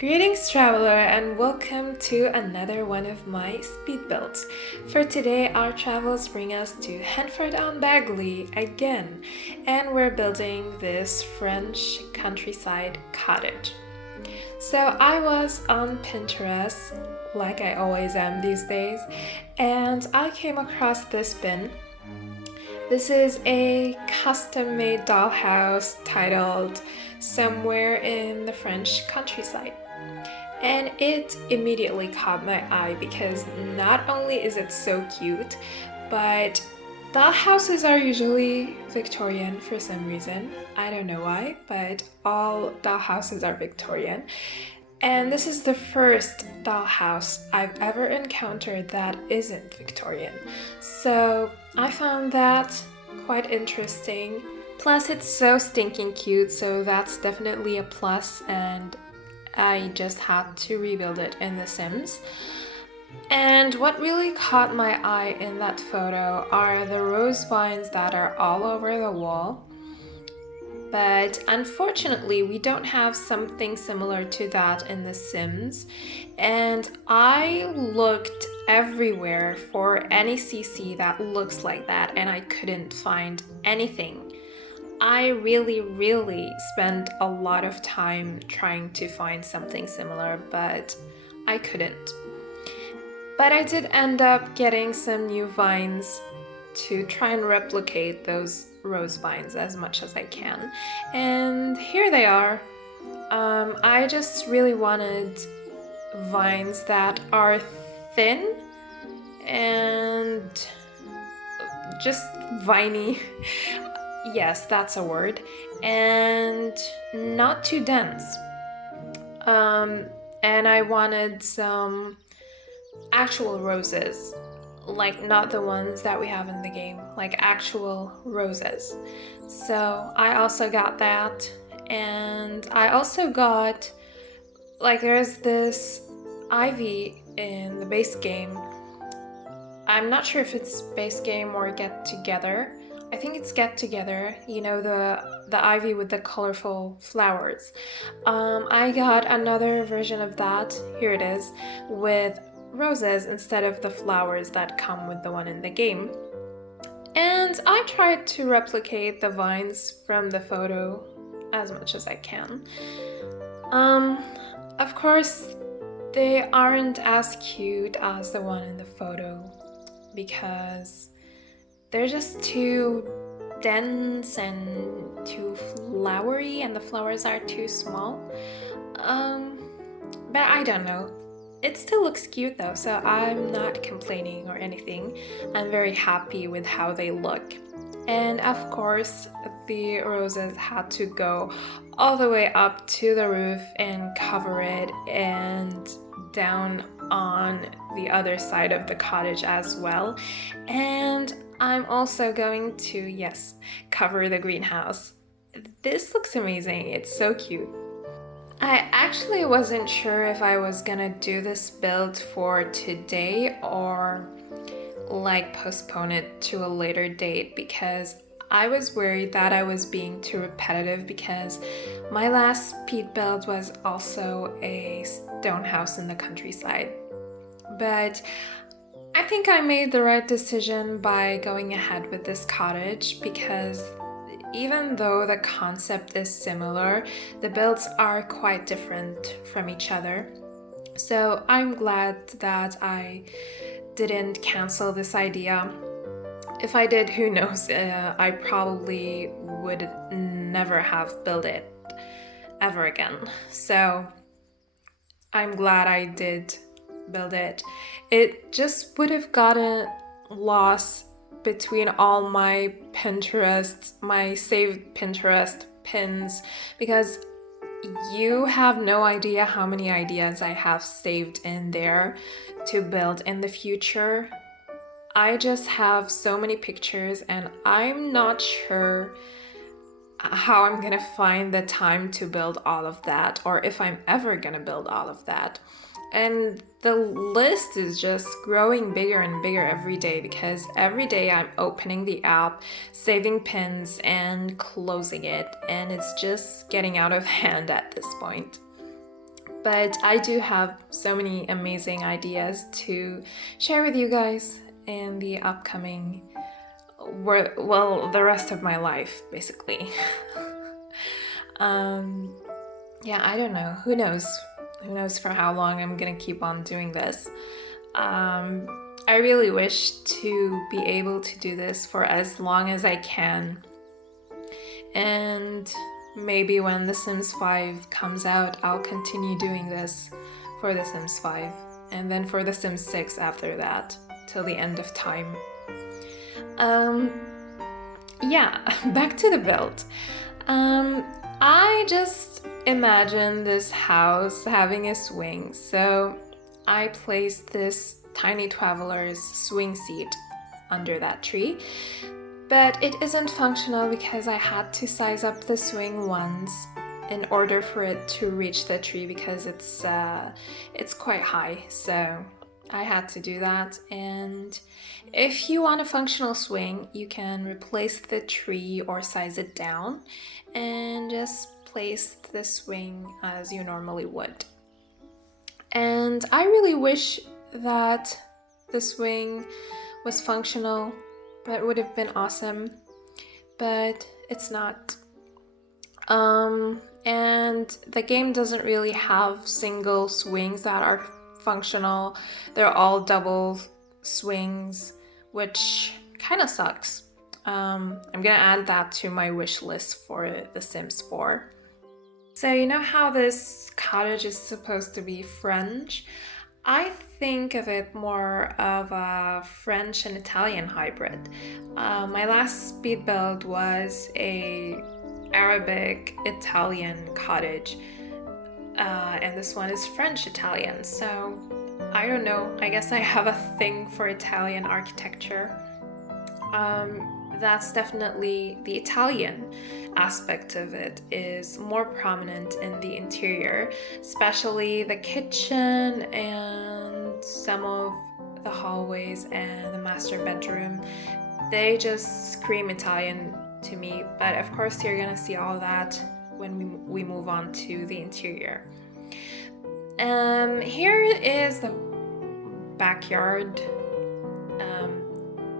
Greetings traveler and welcome to another one of my speed builds. For today our travels bring us to Henford-on-Bagley again, and we're building this French countryside cottage. So I was on Pinterest, like I always am these days, and I came across this bin. This is a custom-made dollhouse titled Somewhere in the French Countryside. And it immediately caught my eye because not only is it so cute, but dollhouses are usually Victorian for some reason. I don't know why, but all dollhouses are Victorian. And this is the first dollhouse I've ever encountered that isn't Victorian. So I found that quite interesting. Plus it's so stinking cute, so that's definitely a plus, and I just had to rebuild it in The Sims. And what really caught my eye in that photo are the rose vines that are all over the wall. But unfortunately, we don't have something similar to that in The Sims. And I looked everywhere for any CC that looks like that, and I couldn't find anything. I really spent a lot of time trying to find something similar, but I couldn't. But I did end up getting some new vines to try and replicate those rose vines as much as I can. And here they are. I just really wanted vines that are thin and just viney. Yes, that's a word. And not too dense. And I wanted some actual roses, like not the ones that we have in the game, like actual roses. So I also got that, and I also got, like, there's this ivy in the base game. I'm not sure if it's base game or get together. I think it's get together, you know, the ivy with the colorful flowers. I got another version of that, here it is, with roses instead of the flowers that come with the one in the game. And I tried to replicate the vines from the photo as much as I can. Of course, they aren't as cute as the one in the photo because they're just too dense and too flowery, and the flowers are too small. But I don't know. It still looks cute though, so I'm not complaining or anything. I'm very happy with how they look. And of course, the roses had to go all the way up to the roof and cover it, and down on the other side of the cottage as well. And I'm also going to, yes, cover the greenhouse. This looks amazing. It's so cute. I actually wasn't sure if I was gonna do this build for today or like postpone it to a later date, because I was worried that I was being too repetitive, because my last speed build was also a stone house in the countryside. But I think I made the right decision by going ahead with this cottage, because even though the concept is similar, the builds are quite different from each other. So I'm glad that I didn't cancel this idea. If I did, who knows, I probably would never have built it ever again. So I'm glad I did build it. It just would have gotten lost between all my Pinterest, my saved Pinterest pins, because you have no idea how many ideas I have saved in there to build in the future. I just have so many pictures, and I'm not sure how I'm gonna find the time to build all of that, or if I'm ever gonna build all of that. And the list is just growing bigger and bigger every day, because every day I'm opening the app, saving pins, and closing it, and it's just getting out of hand at this point. But I do have so many amazing ideas to share with you guys in the upcoming, well, the rest of my life, basically. Yeah, I don't know. Who knows? Who knows for how long I'm gonna keep on doing this. I really wish to be able to do this for as long as I can. And maybe when The Sims 5 comes out, I'll continue doing this for The Sims 5. And then for The Sims 6 after that, till the end of time. Yeah, back to the build. I just imagine this house having a swing, so I placed this tiny traveler's swing seat under that tree, but it isn't functional because I had to size up the swing once in order for it to reach the tree because it's quite high, so I had to do that. And if you want a functional swing, you can replace the tree or size it down and just place the swing as you normally would. And I really wish that the swing was functional. That would have been awesome, but it's not. And the game doesn't really have single swings that are functional. They're all double swings, which kind of sucks. I'm gonna add that to my wish list for The Sims 4. So you know how this cottage is supposed to be French? I think of it more of a French and Italian hybrid. My last speed build was a Arabic Italian cottage, and this one is French Italian. So I don't know, I guess I have a thing for Italian architecture. That's definitely the Italian aspect of it is more prominent in the interior, especially the kitchen and some of the hallways and the master bedroom. They just scream Italian to me, but of course you're gonna see all that when we move on to the interior. Here is the backyard.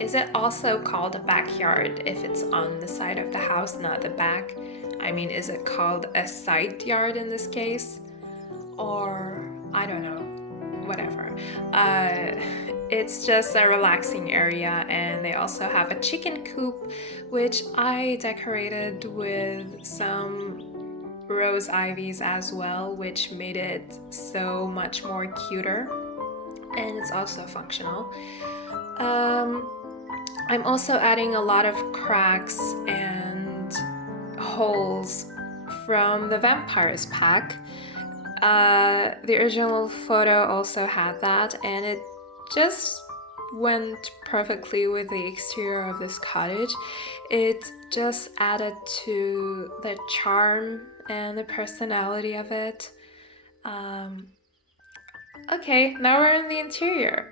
Is it also called a backyard if it's on the side of the house, not the back? I mean, is it called a side yard in this case? Or, I don't know, whatever. It's just a relaxing area, and they also have a chicken coop, which I decorated with some rose ivies as well, which made it so much more cuter, and it's also functional. I'm also adding a lot of cracks and holes from the Vampires pack. The original photo also had that, and it just went perfectly with the exterior of this cottage. It just added to the charm and the personality of it. Okay, now we're in the interior.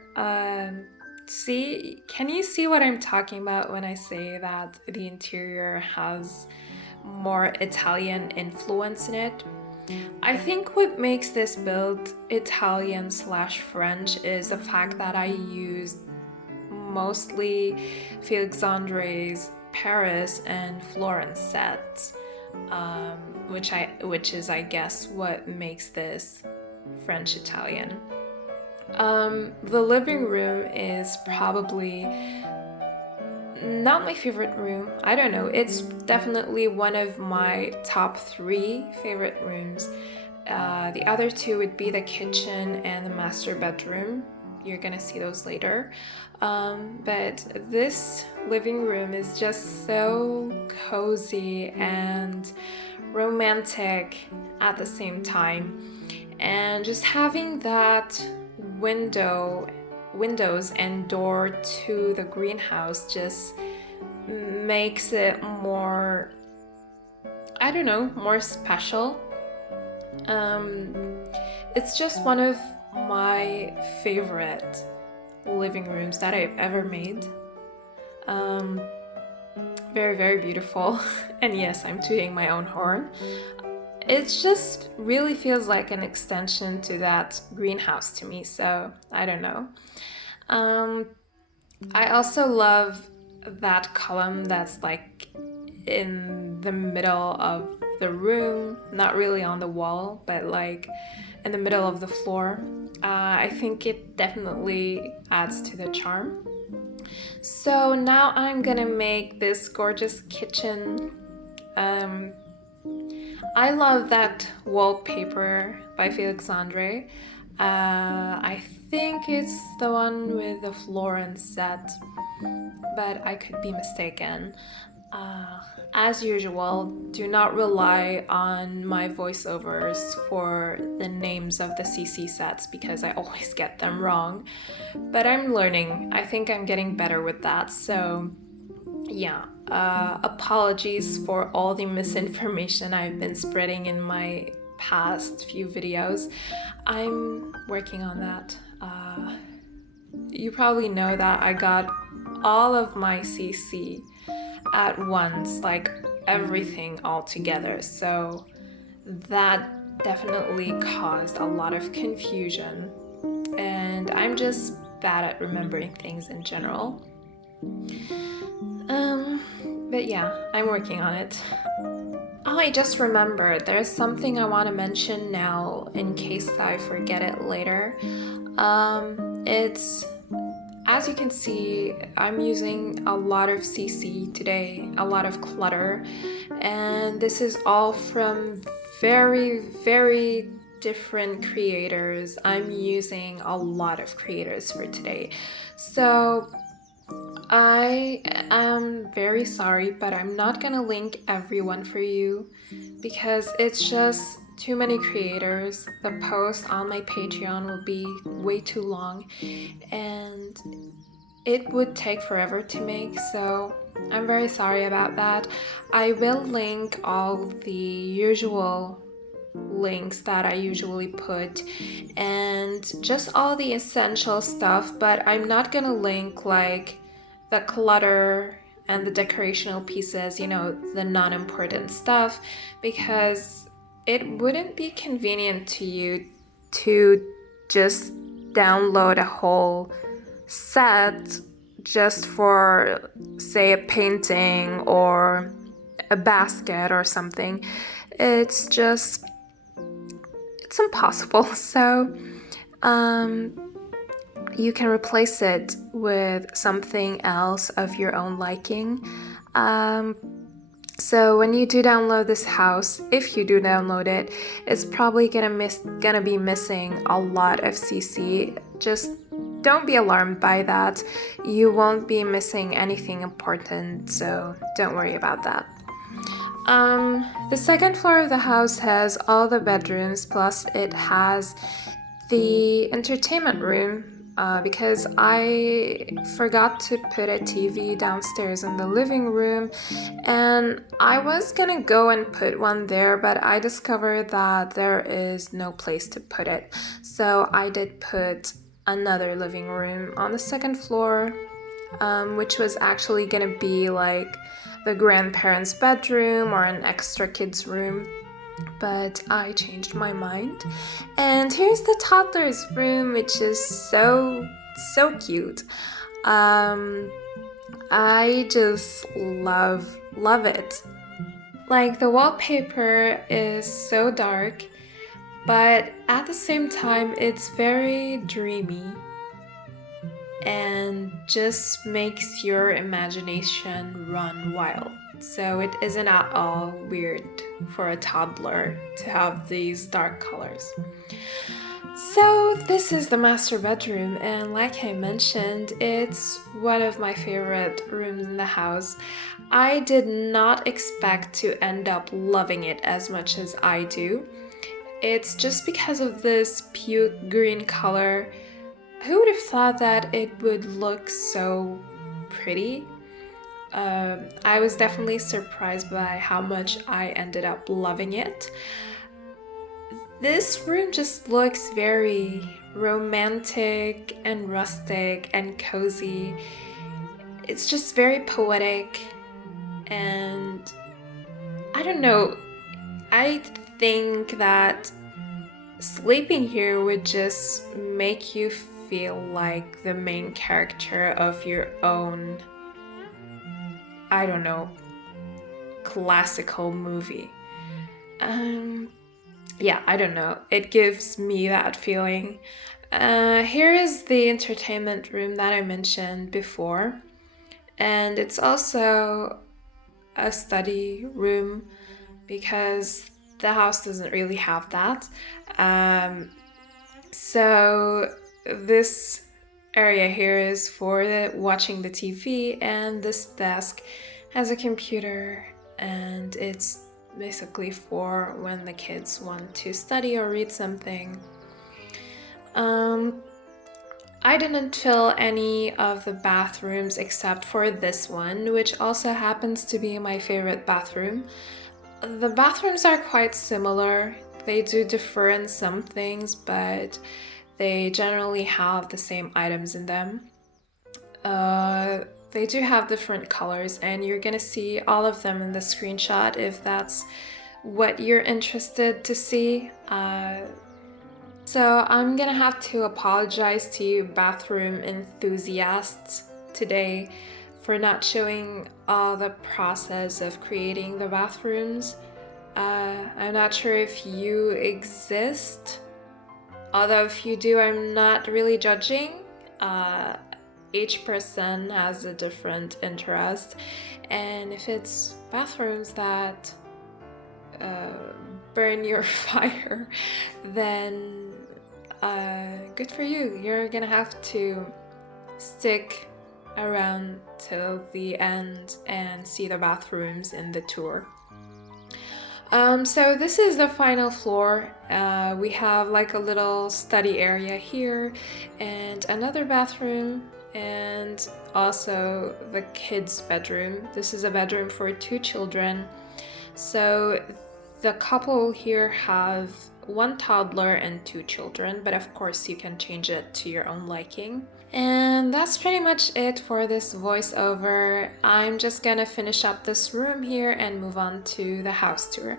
Can you see what I'm talking about when I say that the interior has more Italian influence in it? I think what makes this build Italian/French is the fact that I used mostly Félix André's Paris and Florence sets, which is, I guess, what makes this French-Italian. The living room is probably not my favorite room. I don't know. It's definitely one of my top 3 favorite rooms. The other 2 would be the kitchen and the master bedroom. You're gonna see those later. But this living room is just so cozy and romantic at the same time. And just having that windows and door to the greenhouse just makes it more, I don't know, more special. It's just one of my favorite living rooms that I've ever made. Very, very beautiful. And yes, I'm tooting my own horn. it just really feels like an extension to that greenhouse to me, so I don't know. I also love that column that's like in the middle of the room, not really on the wall, but like in the middle of the floor. I think it definitely adds to the charm. So now I'm gonna make this gorgeous kitchen. I love that wallpaper by Felix Andre. I think it's the one with the Florence set, but I could be mistaken. As usual, do not rely on my voiceovers for the names of the CC sets because I always get them wrong. But I'm learning. I think I'm getting better with that. So, yeah, apologies for all the misinformation I've been spreading in my past few videos. I'm working on that. You probably know that I got all of my CC at once, like everything all together. So that definitely caused a lot of confusion. And I'm just bad at remembering things in general. But yeah, I'm working on it. Oh, I just remembered. There's something I want to mention now in case I forget it later. It's, as you can see, I'm using a lot of CC today, a lot of clutter, and this is all from very different creators. I'm using a lot of creators for today. So I am very sorry, but I'm not gonna link everyone for you because it's just too many creators. The post on my Patreon will be way too long and it would take forever to make, so I'm very sorry about that. I will link all the usual links that I usually put and just all the essential stuff, but I'm not gonna link like the clutter and the decorational pieces, you know, the non-important stuff, because it wouldn't be convenient to you to just download a whole set just for, say, a painting or a basket or something. It's impossible. So you can replace it with something else of your own liking. So when you do download this house, if you do download it, it's probably gonna be missing a lot of CC. Just don't be alarmed by that. You won't be missing anything important, so don't worry about that. The second floor of the house has all the bedrooms, plus it has the entertainment room, because I forgot to put a TV downstairs in the living room, and I was gonna go and put one there, but I discovered that there is no place to put it. So I did put another living room on the second floor, which was actually gonna be like the grandparents' bedroom or an extra kids' room. But I changed my mind. And here's the toddler's room, which is so cute. I just love it. Like, the wallpaper is so dark, but at the same time it's very dreamy and just makes your imagination run wild. So it isn't at all weird for a toddler to have these dark colors. So this is the master bedroom, and like I mentioned, it's one of my favorite rooms in the house. I did not expect to end up loving it as much as I do. It's just because of this puke green color. Who would have thought that it would look so pretty? I was definitely surprised by how much I ended up loving it. This room just looks very romantic and rustic and cozy. It's just very poetic, and I don't know, I think that sleeping here would just make you feel like the main character of your own, I don't know, classical movie. Yeah, I don't know. It gives me that feeling. Here is the entertainment room that I mentioned before, and it's also a study room because the house doesn't really have that. So this area here is for watching the TV, and this desk has a computer, and it's basically for when the kids want to study or read something. I didn't fill any of the bathrooms except for this one, which also happens to be my favorite bathroom. The bathrooms are quite similar. They do differ in some things, but they generally have the same items in them. They do have different colors, and you're gonna see all of them in the screenshot if that's what you're interested to see. So I'm gonna have to apologize to you bathroom enthusiasts today for not showing all the process of creating the bathrooms. I'm not sure if you exist, although if you do, I'm not really judging. Each person has a different interest, and if it's bathrooms that burn your fire, then good for you. You're gonna have to stick around till the end and see the bathrooms in the tour. So this is the final floor. We have like a little study area here and another bathroom, and also the kids' bedroom. This is a bedroom for 2 children. So the couple here have 1 toddler and 2 children, but of course you can change it to your own liking. And that's pretty much it for this voiceover. I'm just gonna finish up this room here and move on to the house tour.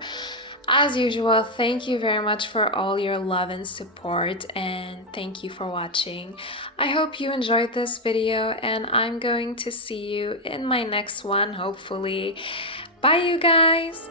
As usual, thank you very much for all your love and support, and thank you for watching. I hope you enjoyed this video, and I'm going to see you in my next one, hopefully. Bye, you guys!